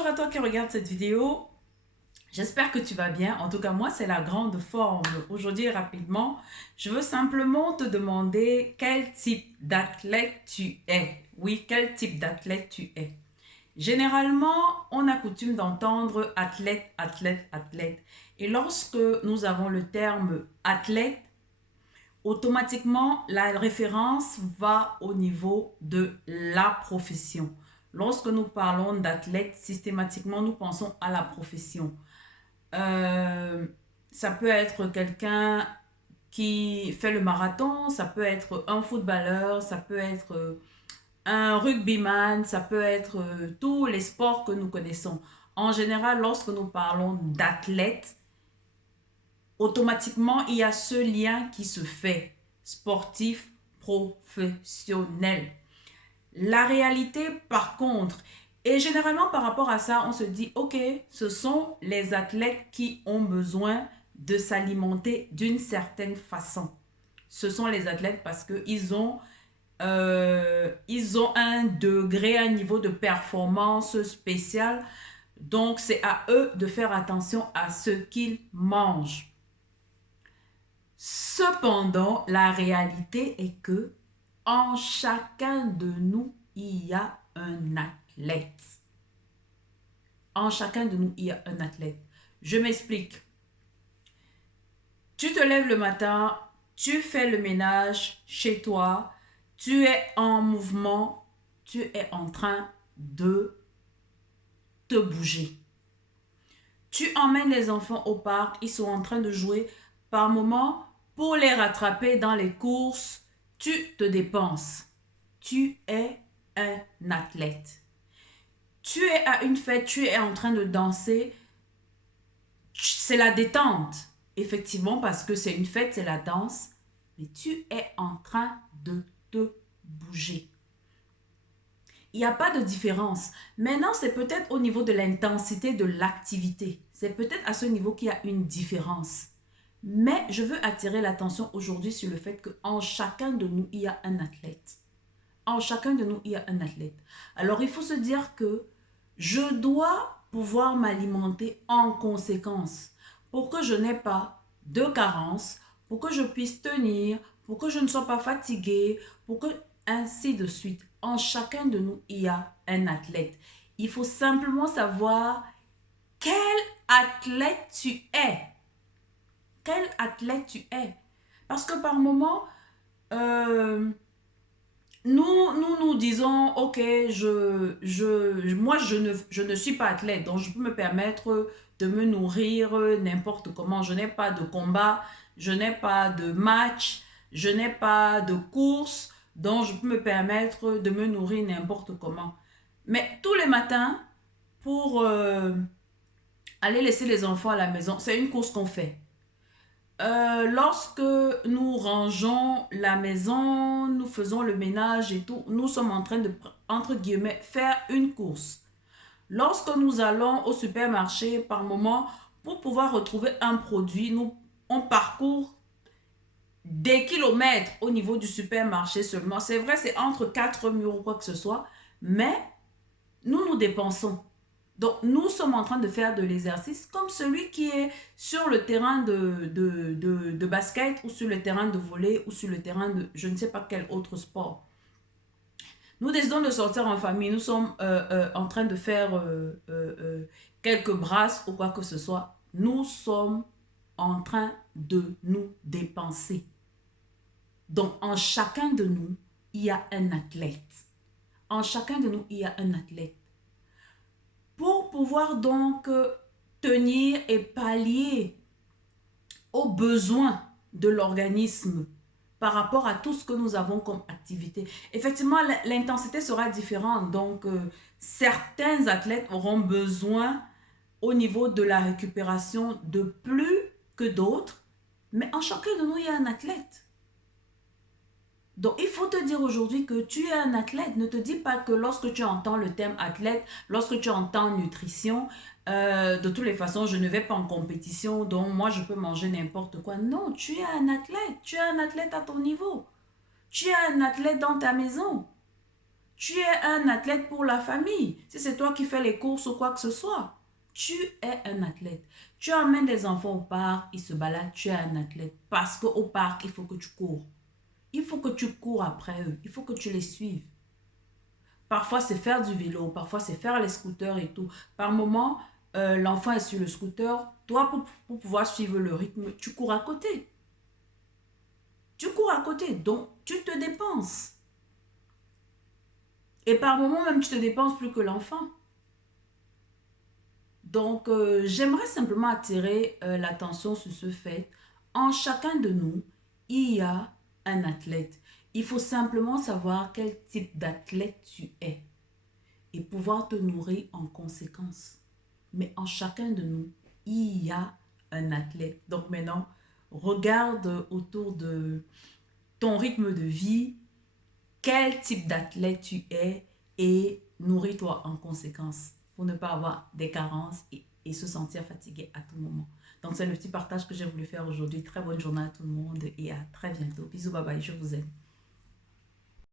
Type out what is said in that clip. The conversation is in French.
Bonjour à toi qui regarde cette vidéo. J'espère que tu vas bien. En tout cas, moi, c'est la grande forme. Aujourd'hui, rapidement, je veux simplement te demander quel type d'athlète tu es. Oui, quel type d'athlète tu es. Généralement, on a coutume d'entendre athlète, athlète, athlète. Et lorsque nous avons le terme athlète, automatiquement, la référence va au niveau de la profession. Lorsque nous parlons d'athlète, systématiquement, nous pensons à la profession. Euh, Ça peut être quelqu'un qui fait le marathon, ça peut être un footballeur, ça peut être un rugbyman, ça peut être tous les sports que nous connaissons. En général, lorsque nous parlons d'athlète, automatiquement, il y a ce lien qui se fait, sportif, professionnel. La réalité, par contre, et généralement par rapport à ça, on se dit, ok, ce sont les athlètes qui ont besoin de s'alimenter d'une certaine façon. Ce sont les athlètes parce ils ont un degré, un niveau de performance spécial. Donc, c'est à eux de faire attention à ce qu'ils mangent. Cependant, la réalité est que en chacun de nous, il y a un athlète. En chacun de nous, il y a un athlète. Je m'explique. Tu te lèves le matin, tu fais le ménage chez toi, tu es en mouvement, tu es en train de te bouger. Tu emmènes les enfants au parc, ils sont en train de jouer. Par moment, pour les rattraper dans les courses, tu te dépenses. Tu es un athlète. Tu es à une fête, tu es en train de danser. C'est la détente. Effectivement, parce que c'est une fête, c'est la danse. Mais tu es en train de te bouger. Il n'y a pas de différence. Maintenant, c'est peut-être au niveau de l'intensité de l'activité. C'est peut-être à ce niveau qu'il y a une différence. Mais je veux attirer l'attention aujourd'hui sur le fait qu'en chacun de nous, il y a un athlète. En chacun de nous, il y a un athlète. Alors, il faut se dire que je dois pouvoir m'alimenter en conséquence pour que je n'ai pas de carence, pour que je puisse tenir, pour que je ne sois pas fatiguée, pour que ainsi de suite. En chacun de nous, il y a un athlète. Il faut simplement savoir quel athlète tu es. Quel athlète tu es. Parce que par moment, nous disons, ok, moi je ne suis pas athlète, donc je peux me permettre de me nourrir n'importe comment. Je n'ai pas de combat, je n'ai pas de match, je n'ai pas de course, donc je peux me permettre de me nourrir n'importe comment. Mais tous les matins, pour aller laisser les enfants à la maison, c'est une course qu'on fait. Lorsque nous rangeons la maison, nous faisons le ménage et tout, nous sommes en train de, entre guillemets, faire une course. Lorsque nous allons au supermarché, par moment, pour pouvoir retrouver un produit, on parcourt des kilomètres au niveau du supermarché seulement. C'est vrai, c'est entre quatre murs ou quoi que ce soit, mais nous dépensons. Donc, nous sommes en train de faire de l'exercice comme celui qui est sur le terrain de basket ou sur le terrain de volley ou sur le terrain de je ne sais pas quel autre sport. Nous décidons de sortir en famille, nous sommes en train de faire quelques brasses ou quoi que ce soit. Nous sommes en train de nous dépenser. Donc, en chacun de nous, il y a un athlète. En chacun de nous, il y a un athlète. Pour pouvoir donc tenir et pallier aux besoins de l'organisme par rapport à tout ce que nous avons comme activité. Effectivement, l'intensité sera différente. Donc, certains athlètes auront besoin au niveau de la récupération de plus que d'autres. Mais en chacun de nous, il y a un athlète. Donc, il faut te dire aujourd'hui que tu es un athlète. Ne te dis pas que lorsque tu entends le terme athlète, lorsque tu entends nutrition, de toutes les façons, je ne vais pas en compétition, donc moi, je peux manger n'importe quoi. Non, tu es un athlète. Tu es un athlète à ton niveau. Tu es un athlète dans ta maison. Tu es un athlète pour la famille. Si c'est toi qui fais les courses ou quoi que ce soit, tu es un athlète. Tu emmènes des enfants au parc, ils se baladent, tu es un athlète. Parce qu'au parc, il faut que tu cours. Il faut que tu cours après eux. Il faut que tu les suives. Parfois, c'est faire du vélo. Parfois, c'est faire les scooters et tout. Par moment, l'enfant est sur le scooter. Toi, pour pouvoir suivre le rythme, tu cours à côté. Tu cours à côté. Donc, tu te dépenses. Et par moment, même, tu te dépenses plus que l'enfant. Donc, j'aimerais simplement attirer l'attention sur ce fait. En chacun de nous, il y a un athlète. Il faut simplement savoir quel type d'athlète tu es et pouvoir te nourrir en conséquence. Mais en chacun de nous, il y a un athlète. Donc maintenant, regarde autour de ton rythme de vie, quel type d'athlète tu es et nourris-toi en conséquence pour ne pas avoir des carences et se sentir fatigué à tout moment. Donc c'est le petit partage que j'ai voulu faire aujourd'hui. Très bonne journée à tout le monde et à très bientôt. Bisous, bye bye, je vous aime.